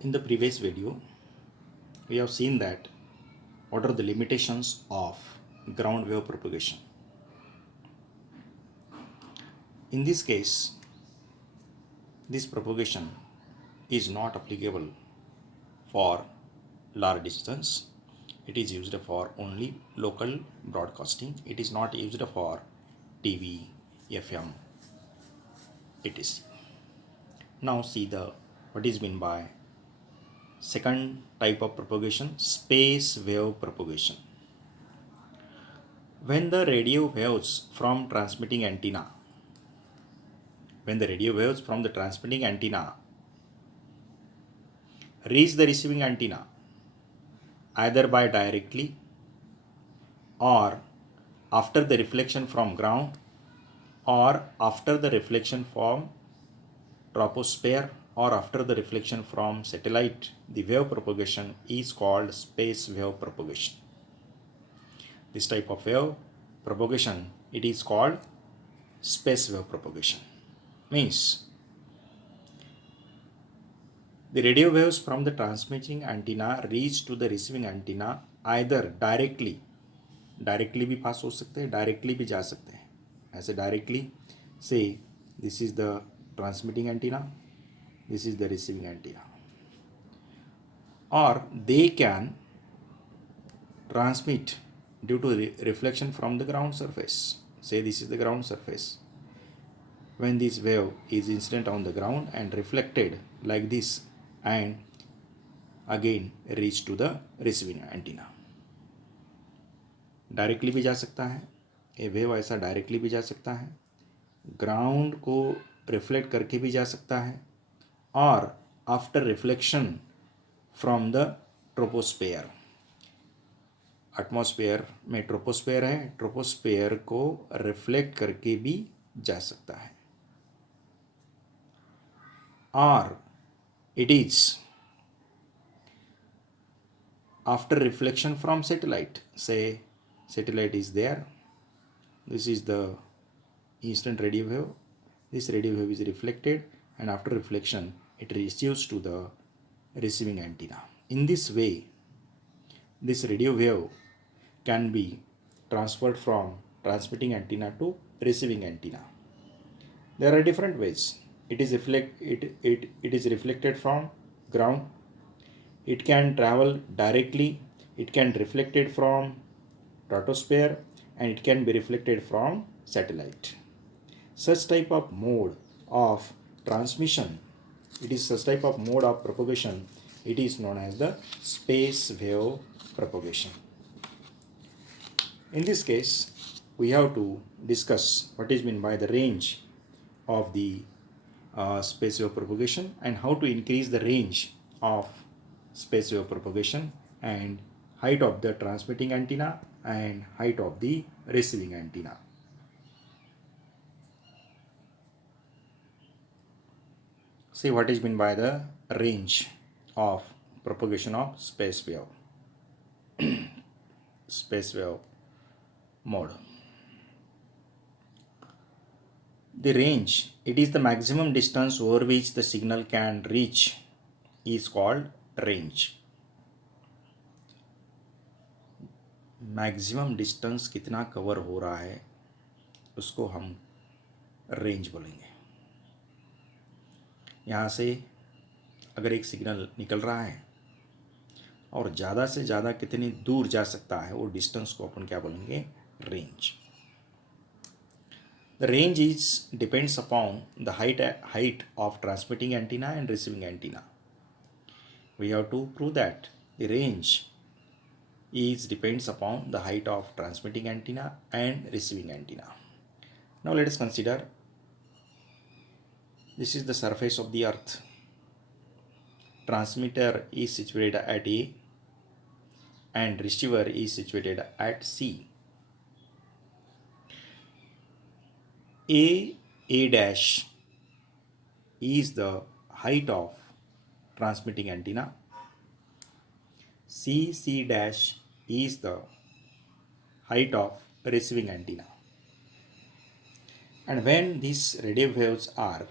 In the previous video, we have seen that what are the limitations of ground wave propagation. In this case, this propagation is not applicable for large distance. It is used for only local broadcasting. It is not used for TV, FM, etc. Now see the what is meant by second type of propagation, space wave propagation. When the radio waves from transmitting antenna, reach the receiving antenna either by directly or after the reflection from ground or after the reflection from troposphere or after the reflection from satellite, the wave propagation is called space wave propagation. This type of wave propagation, it is called space wave propagation. Means the radio waves from the transmitting antenna reach to the receiving antenna either directly भी पास हो सकते हैं, directly भी जा सकते हैं. ऐसे directly से this is the transmitting antenna, this is the receiving antenna, or they can transmit due to reflection from the ground surface. Say this is the ground surface. When this wave is incident on the ground and reflected like this and again reach to the receiving antenna. Directly भी जा सकता है ये wave, ऐसा directly भी जा सकता है, ग्राउंड को रिफ्लेक्ट करके भी जा सकता है, और after reflection from the troposphere. Atmosphere में ट्रोपोस्फेयर है, ट्रोपोस्फेयर को रिफ्लेक्ट करके भी जा सकता है, और it is after reflection from satellite. से satellite is there, this is the instant radio wave, this radio wave is reflected and after reflection it receives to the receiving antenna. In this way this radio wave can be transferred from transmitting antenna to receiving antenna. There are different ways. It is reflected from ground, it can travel directly, it can reflected from troposphere, and it can be reflected from satellite. Such type of mode of transmission, it is such type of mode of propagation, it is known as the space wave propagation. In this case we have to discuss what is meant by the range of the space wave propagation and how to increase the range of space wave propagation and height of the transmitting antenna and height of the receiving antenna. See what is meant by the range of propagation of space wave. Space wave mode. The range, it is the maximum distance over which the signal can reach, is called range. Maximum distance कितना cover हो रहा है उसको हम range बोलेंगे. यहाँ से अगर एक सिग्नल निकल रहा है और ज़्यादा से ज़्यादा कितनी दूर जा सकता है वो डिस्टेंस को अपन क्या बोलेंगे, range. The range is depends upon the height of transmitting antenna and receiving antenna. We have to prove that the range is depends upon the height of transmitting antenna and receiving antenna. Now let us consider this is the surface of the earth. Transmitter is situated at A and receiver is situated at C. A dash is the height of transmitting antenna. C dash is the height of receiving antenna. And when these radio waves are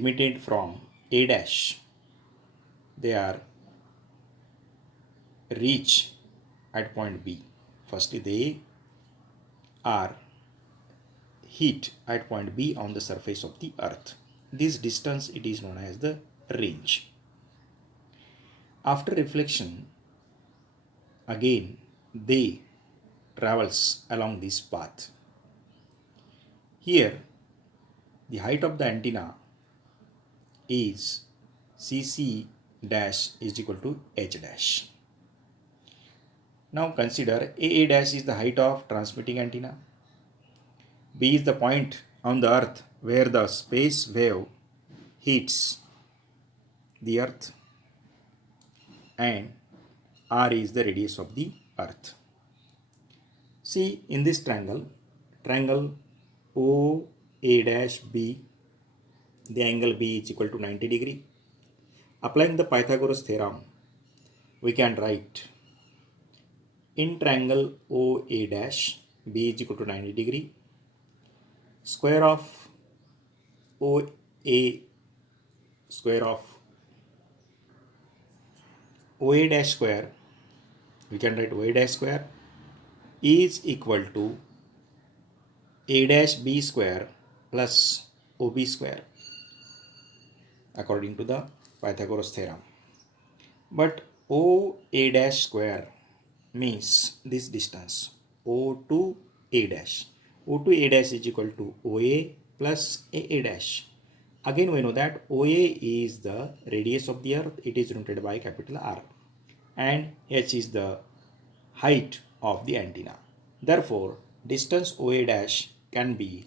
emitted from A dash, they are reach at point B. Firstly, they are hit at point B on the surface of the earth. This distance it is known as the range. After reflection, again they travels along this path. Here the height of the antenna is CC dash is equal to H dash. Now consider AA dash is the height of transmitting antenna. B is the point on the earth where the space wave hits the earth, and R is the radius of the earth. See in this triangle OA dash B, the angle B is equal to 90 degree. Applying the Pythagoras theorem, we can write in triangle OA dash B is equal to 90 degree, square of OA square of OA dash square, we can write OA dash square is equal to A dash B square plus OB square according to the Pythagoras theorem. But OA dash square means this distance O to A dash. O to A dash is equal to OA plus AA dash. Again we know that OA is the radius of the earth, it is denoted by capital R, and H is the height of the antenna. Therefore distance OA dash can be